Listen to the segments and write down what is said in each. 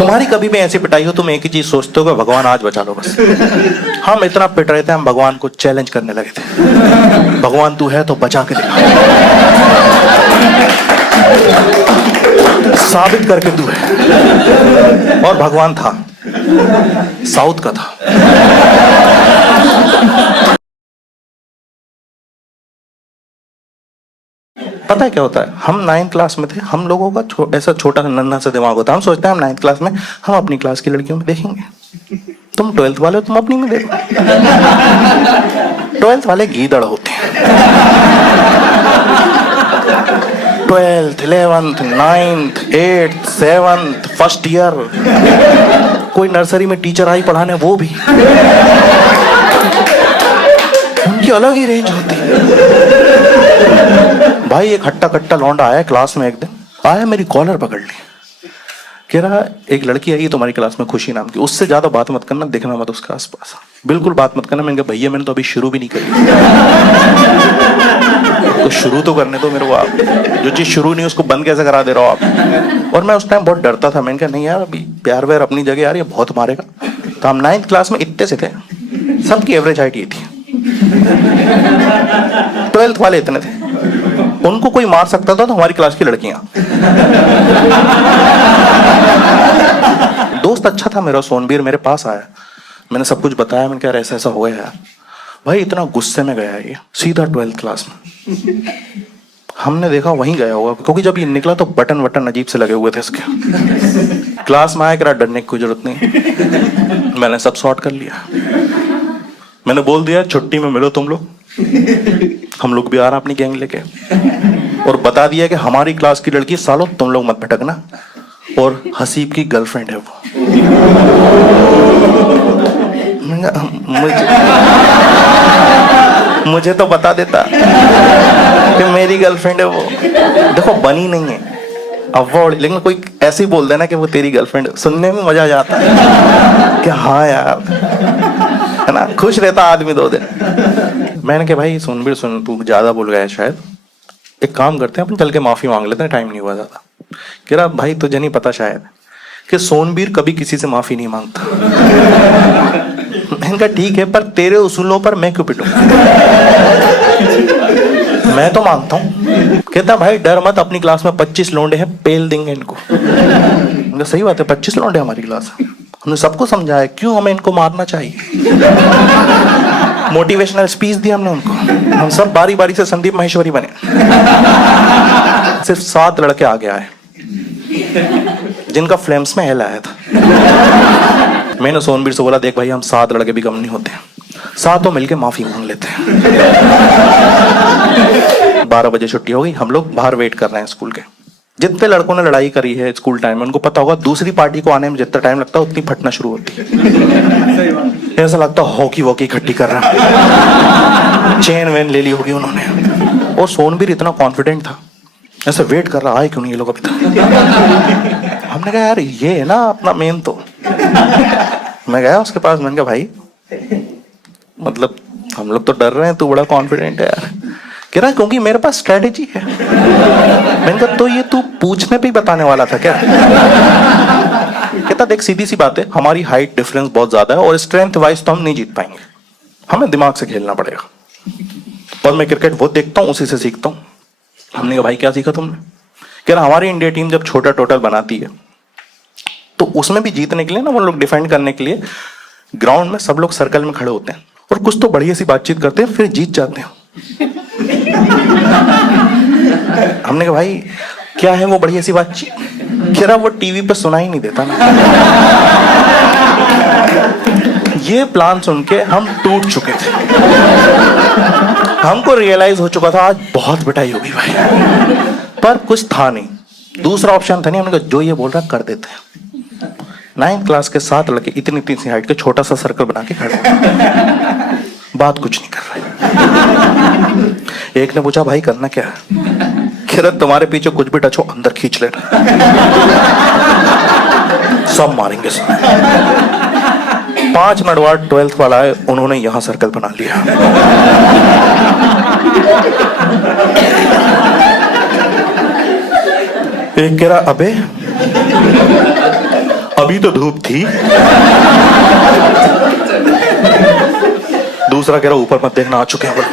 तुम्हारी कभी भी ऐसी पिटाई हो, तुम एक ही चीज सोचते हो कि भगवान आज बचा लो बस। हम इतना पिट रहे थे, हम भगवान को चैलेंज करने लगे थे, भगवान तू है तो बचा के दिखा, साबित करके तू है। और भगवान था, साउथ का था। पता है क्या होता है, हम 9th क्लास में थे, हम लोगों का ऐसा छोटा नन्हा सा दिमाग होता है, हम सोचते हैं हम 9th क्लास में हम अपनी क्लास की लड़कियों में देखेंगे। तुम 12th वाले हो, तुम अपनी में देखो। 12th वाले गीदड़ होते हैं। 12th, 11th, 9th, 8th, 7th, first year, कोई नर्सरी में टीचर आई पढ़ाने, वो भी उनकी अलग ही रेंज होती है। भाई एक हट्टा कट्टा लौंडा आया क्लास में, एक दिन आया, मेरी कॉलर पकड़ ली, कह रहा एक लड़की आई तुम्हारी क्लास में, खुशी नाम की, उससे ज्यादा बात मत करना, देखना मत उसके आसपास, बिल्कुल बात मत करना। मैंने कहा भैया मैंने तो अभी शुरू भी नहीं करी, तो शुरू तो करने दो मेरे को, आप जो चीज शुरू नहीं उसको बंद कैसे करा दे रहे हो आप। और मैं उस टाइम बहुत डरता था, मैंने कहा नहीं यार अभी प्यार व्यार अपनी जगह यार, ये बहुत मारेगा। तो हम 9th क्लास में इतने से थे, सबकी एवरेज हाइट ये थी। 12th वाले इतने थे, उनको कोई मार सकता था तो हमारी क्लास की लड़कियां। दोस्त अच्छा था मेरा सोनबीर, मेरे पास आया, मैंने सब कुछ बताया, मैंने कहा ऐसा ऐसा हो गया यार। भाई इतना गुस्से में गया ये, सीधा 12th क्लास में। हमने देखा वहीं गया होगा, क्योंकि जब ये निकला तो बटन वटन अजीब से लगे हुए थे इसके। क्लास में आया कि डरने की कोई जरूरत नहीं, मैंने सब सॉर्ट कर लिया। मैंने बोल दिया छुट्टी में मिलो तुम लोग, हम लोग भी आ रहे हैं अपनी गैंग लेके, और बता दिया कि हमारी क्लास की लड़की सालों तुम लोग मत भटकना, और हसीब की गर्लफ्रेंड है वो। मुझे तो बता देता कि मेरी गर्लफ्रेंड है वो। देखो बनी नहीं है अवॉर्ड, लेकिन कोई ऐसे ही बोल देना कि वो तेरी गर्लफ्रेंड है, सुनने में मजा आ जाता है कि हाँ यार, है ना, खुश रहता आदमी 2 दिन। मैंने कहा भाई सोनबीर सुन, तू ज्यादा बोल गया है शायद, एक काम करते हैं अपन चल के माफी मांग लेते हैं, टाइम नहीं हुआ ज्यादा। कह रहा भाई तुझे नहीं पता शायद कि सोनबीर कभी किसी से माफी नहीं मांगता। मैंने कहा ठीक है, पर तेरे उसूलों पर मैं क्यों पिटूं? मैं तो मांगता हूँ। कहता भाई डर मत, अपनी क्लास में 25 लौंडे हैं, पेल देंगे इनको। सही बात है, 25 लौंडे हमारी क्लास है, हमने सबको समझाया क्यों हमें इनको मारना चाहिए। मोटिवेशनल स्पीच दी हमने उनको, हम सब बारी बारी से संदीप महेश्वरी बने। सिर्फ 7 लड़के आगे आए जिनका फ्लेम्स में हेल आया था। मैंने सोनबीर से बोला देख भाई हम 7 लड़के भी कम नहीं होते, 7 मिलके माफी मांग लेते हैं। 12 बजे छुट्टी हो गई, हम लोग बाहर वेट कर रहे हैं स्कूल के। जितने लड़कों ने लड़ाई करी है स्कूल टाइम में, उनको पता होगा दूसरी पार्टी को आने में जितना टाइम लगता है उतनी फटना शुरू होती है। ऐसा लगता है हॉकी वॉकी इकट्ठी कर रहा, चेन वेन ले ली होगी उन्होंने। और सोनबीर इतना कॉन्फिडेंट था, ऐसे वेट कर रहा, आए क्यों नहीं ये लोग अभी तक। हमने कहा यार ये है ना अपना मेन। तो मैं गया उसके पास, मैंने कहा भाई मतलब हम लोग तो डर रहे हैं, तू बड़ा कॉन्फिडेंट है यार। कह रहा क्योंकि मेरे पास स्ट्रेटेजी है। मैंने कहा तो ये तू पूछने पे ही बताने वाला था क्या? कहता देख सीधी सी बात है, हमारी हाइट डिफरेंस बहुत ज्यादा है और स्ट्रेंथ वाइज तो हम नहीं जीत पाएंगे, हमें दिमाग से खेलना पड़ेगा। और मैं क्रिकेट बहुत देखता हूँ, उसी से सीखता हूँ। हमने कहा भाई क्या सीखा तुमने? कह रहा हमारी इंडिया टीम जब छोटा टोटल बनाती है तो उसमें भी जीतने के लिए ना वो लोग डिफेंड करने के लिए ग्राउंड में सब लोग सर्कल में खड़े होते हैं और कुछ तो बढ़िया सी बातचीत करते हैं, फिर जीत जाते हैं। हमने कहा भाई क्या है वो बढ़िया सी बातचीत? कह रहा वो टीवी पे सुनाई नहीं देता ना। ये प्लान सुन के हम टूट चुके थे, हमको रियलाइज हो चुका था आज बहुत पिटाई होगी भाई, पर कुछ था नहीं, दूसरा ऑप्शन था नहीं। हमने कहा जो ये बोल रहा कर देते हैं। 9th क्लास के 7 लड़के इतनी सी हाइट के छोटा सा सर्कल बना के खड़े, बात कुछ नहीं कर रहे। एक ने पूछा भाई करना क्या है? कह रहा तुम्हारे पीछे कुछ भी टच हो अंदर खींच लेना, सब मारेंगे सब। 5 मिनट बाद 12th वाला है, उन्होंने यहां सर्कल बना लिया। एक कह रहा अबे, अभी तो धूप थी। दूसरा कह रहा ऊपर मत देखना, आ चुके हैं बोलो।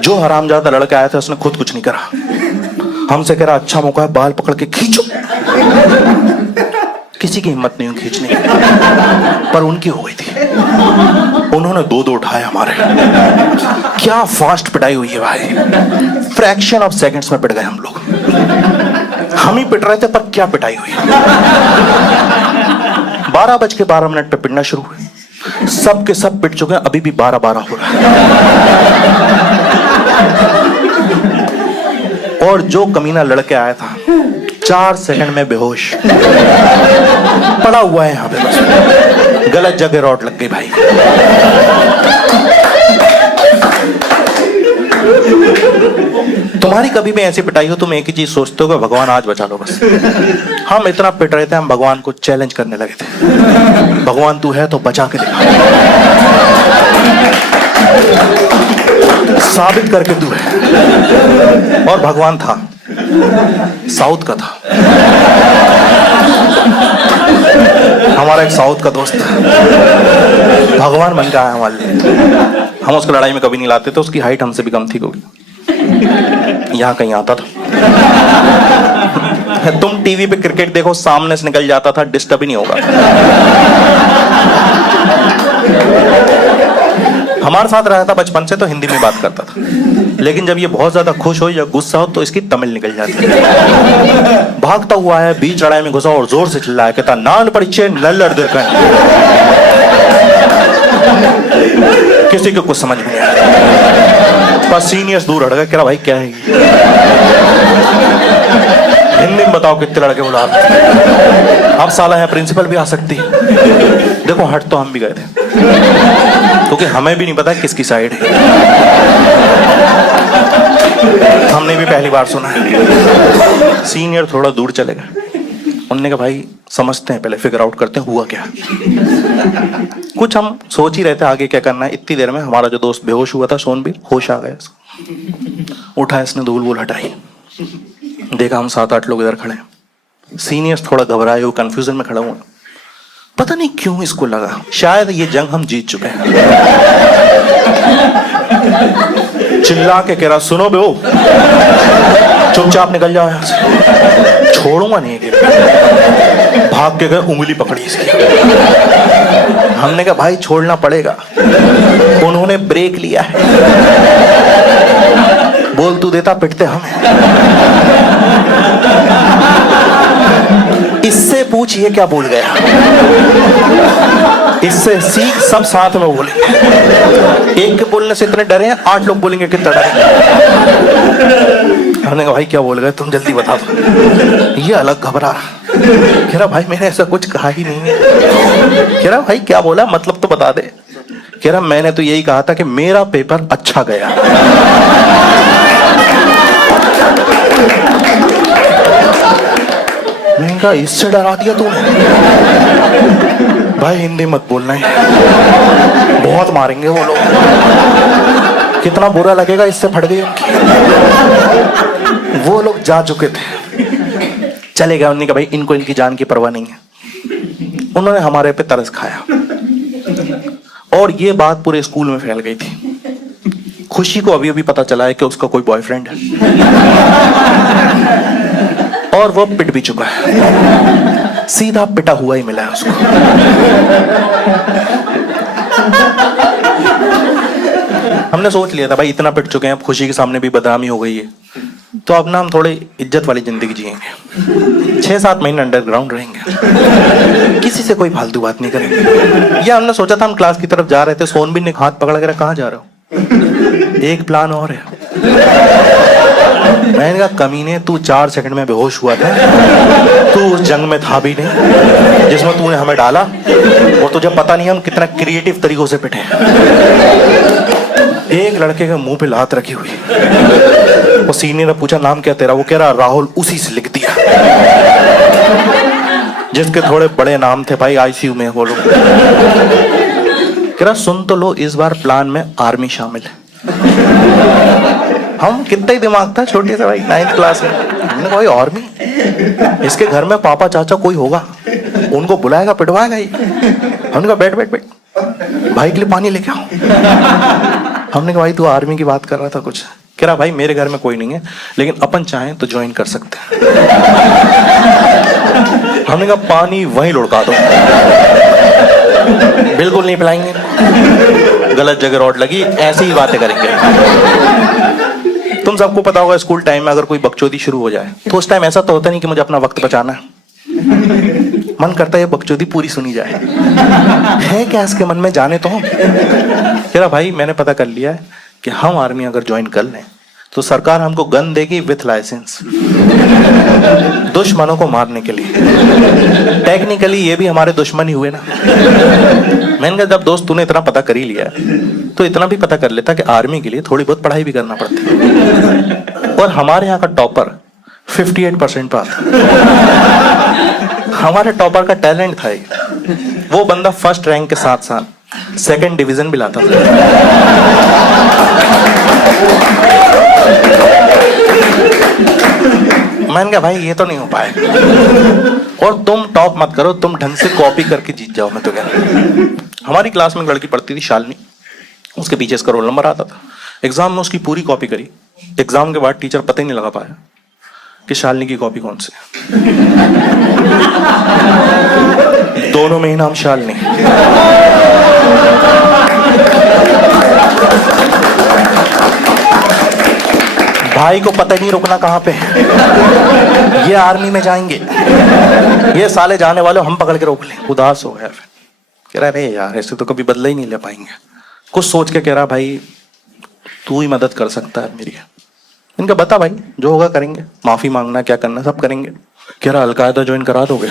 जो हरामजादा लड़का आया था उसने खुद कुछ नहीं करा, हमसे कह रहा अच्छा मौका है, बाल पकड़ के खींचो। किसी की हिम्मत नहीं हुई खींचने की, पर उनकी हो गई थी। उन्होंने दो दो उठाए हमारे। क्या फास्ट पिटाई हुई है भाई, फ्रैक्शन ऑफ सेकंड्स में पिट गए हम लोग। हम ही पिट रहे थे पर क्या पिटाई हुई। 12:12 पे पिटना शुरू हुए, सब के सब पिट चुके हैं, अभी भी 12:12 हो रहा है। और जो कमीना लड़के आया था 4 सेकंड में बेहोश पड़ा हुआ है यहां पे, बस गलत जगह रॉड लग गई भाई। तुम्हारी कभी भी ऐसी पिटाई हो, तुम एक ही चीज सोचते हो, भगवान आज बचा लो बस। हम इतना पिट रहे थे, हम भगवान को चैलेंज करने लगे थे, भगवान तू है तो बचा के दिखा, साबित करके तू है। और भगवान था, साउथ का था, हमारा एक साउथ का दोस्त था, भगवान बन के आया हमारे लिए। हम उसको लड़ाई में कभी नहीं लाते थे, उसकी हाइट हमसे भी कम थी क्योंकि यहाँ कहीं आता था। तुम टीवी पे क्रिकेट देखो, सामने से निकल जाता था, डिस्टर्ब ही नहीं होगा। हमारे साथ रहा था बचपन से, तो हिंदी में बात करता था, लेकिन जब ये बहुत ज्यादा खुश हो या गुस्सा हो तो इसकी तमिल निकल जाती है। भागता हुआ है, बीच लड़ाई में घुसा और जोर से चिल्लाया, कहता नान परिचय नल्लड़ देखा। किसी को कुछ समझ में नहीं आया, बस सीनियर्स दूर हट गए, कह रहा भाई क्या है हिंदी में बताओ कितने लड़के बुला। अब साला है प्रिंसिपल भी आ सकती है। देखो हट तो हम भी गए थे, क्योंकि हमें भी नहीं पता किसकी साइड है, हमने भी पहली बार सुना है। सीनियर थोड़ा दूर चले गए, उन्होंने कहा भाई समझते हैं, पहले फिगर आउट करते हैं हुआ क्या। कुछ हम सोच ही रहे थे आगे क्या करना है, इतनी देर में हमारा जो दोस्त बेहोश हुआ था सोनबीर, होश आ गया, उठा, इसने धूल वूल हटाई, देखा हम 7-8 लोग इधर खड़े। सीनियर्स थोड़ा घबराए हुए कंफ्यूजन में खड़ा हुआ, पता नहीं क्यों इसको लगा शायद ये जंग हम जीत चुके हैं। चिल्ला के कह रहा सुनो बे, चुपचाप निकल जाओ यहां से, छोड़ूंगा नहीं। भाग के गए, उंगली पकड़ी इसकी। हमने कहा भाई छोड़ना पड़ेगा, उन्होंने ब्रेक लिया है, बोल तू देता पिटते हम। इससे पूछ ये क्या बोल गया, इससे सीख, सब साथ में बोलेंगे। एक के बोलने से इतने डरे हैं, 8 लोग बोलेंगे कितना डरे। हमने कहा भाई क्या बोल गए, तुम जल्दी बता दो। ये अलग घबरा रहा, कह रहा भाई मैंने ऐसा कुछ कहा ही नहीं है। कह रहा भाई क्या बोला, मतलब तो बता दे। कह रहा मैंने तो यही कहा था कि मेरा पेपर अच्छा गया। मैंने कहा इससे डरा दिया तूने। भाई हिंदी मत बोलना है, बहुत मारेंगे वो लोग, कितना बुरा लगेगा, इससे फट गई उनकी। वो लोग जा चुके थे, चले गए। उन्होंने कहा भाई इनको इनकी जान की परवाह नहीं है। उन्होंने हमारे पे तरस खाया और ये बात पूरे स्कूल में फैल गई थी। खुशी को अभी अभी पता चला है कि उसका कोई बॉयफ्रेंड है और वो पिट भी चुका है, सीधा पिटा हुआ ही मिला है उसको। हमने सोच लिया था भाई इतना पिट चुके हैं, अब खुशी के सामने भी बदनामी हो गई है, तो अब ना हम थोड़ी इज्जत वाली जिंदगी जिएंगे। 6-7 महीने अंडरग्राउंड रहेंगे, किसी से कोई फालतू बात नहीं करेंगे। या हमने सोचा था, हम क्लास की तरफ जा रहे थे, सोनबीर ने हाथ पकड़ के कहाँ जा रहे हो, एक प्लान और है। मैंने कहा कमीने तू 4 सेकंड में बेहोश हुआ था, तू उस जंग में था भी नहीं जिसमें तूने हमें डाला, और तुझे पता नहीं हम कितना क्रिएटिव तरीकों से पिटे। एक लड़के के मुंह पे लात रखी हुई, वो सीनियर ने पूछा नाम क्या तेरा, वो कह रहा राहुल, उसी से लिख दिया जिसके थोड़े बड़े नाम थे भाई, आईसीयू में वो लोग। कह रहा सुन तो लो, इस बार प्लान में आर्मी शामिल है। हम कितना ही दिमाग था छोटे से भाई, 9th क्लास में। हमने कहा भाई आर्मी, इसके घर में पापा चाचा कोई होगा, उनको बुलाएगा पिटवाएगा ही। हमने कहा बैठ बैठ बैठ, भाई के लिए पानी लेके आओ। हमने कहा भाई तू आर्मी की बात कर रहा था कुछ? कह रहा भाई मेरे घर में कोई नहीं है, लेकिन अपन चाहें तो ज्वाइन कर सकते हैं। हमने कहा पानी वहीं लुढ़का दो, बिल्कुल नहीं पिलाएंगे, गलत जगह रॉड लगी, ऐसी ही बातें करेंगे। तुम सबको पता होगा स्कूल टाइम में अगर कोई बकचोदी शुरू हो जाए तो उस टाइम ऐसा तो होता नहीं कि मुझे अपना वक्त बचाना है, मन करता है ये बकचोदी पूरी सुनी जाए। है क्या इसके मन में, जाने तो हम। कह रहा भाई मैंने पता कर लिया है कि हम आर्मी अगर ज्वाइन कर लें तो सरकार हमको गन देगी विथ लाइसेंस, दुश्मनों को मारने के लिए। टेक्निकली ये भी हमारे दुश्मन ही हुए ना। मैंने कहा जब दोस्त तूने इतना पता कर ही लिया तो इतना भी पता कर लेता कि आर्मी के लिए थोड़ी बहुत पढ़ाई भी करना पड़ती है। और हमारे यहाँ का टॉपर 58% पर आता। हमारे टॉपर का टैलेंट था, वो बंदा फर्स्ट रैंक के साथ साथ 2nd डिवीजन भी लाता था। मैंने कहा भाई ये तो नहीं हो पाएगा, और तुम टॉप मत करो, तुम ढंग से कॉपी करके जीत जाओ। मैं तो कह रहा, हमारी क्लास में एक लड़की पढ़ती थी शालिनी, उसके पीछे इसका रोल नंबर आता था। एग्जाम में उसकी पूरी कॉपी करी, एग्जाम के बाद टीचर पता ही नहीं लगा पाया कि शालिनी की कॉपी कौन सी है। दोनों में ही नाम शालिनी। भाई को पता ही नहीं रुकना कहां पे। ये आर्मी में जाएंगे, ये साले जाने वाले हम पकड़ के रोक लें। उदास हो गया फिर, कह रहा अरे यार ऐसे तो कभी बदला ही नहीं ले पाएंगे। कुछ सोच के कह रहा भाई तू ही मदद कर सकता है मेरी। इनका बता भाई जो होगा करेंगे, माफी मांगना क्या करना सब करेंगे। कह रहा अलकायदा ज्वाइन करा दोगे?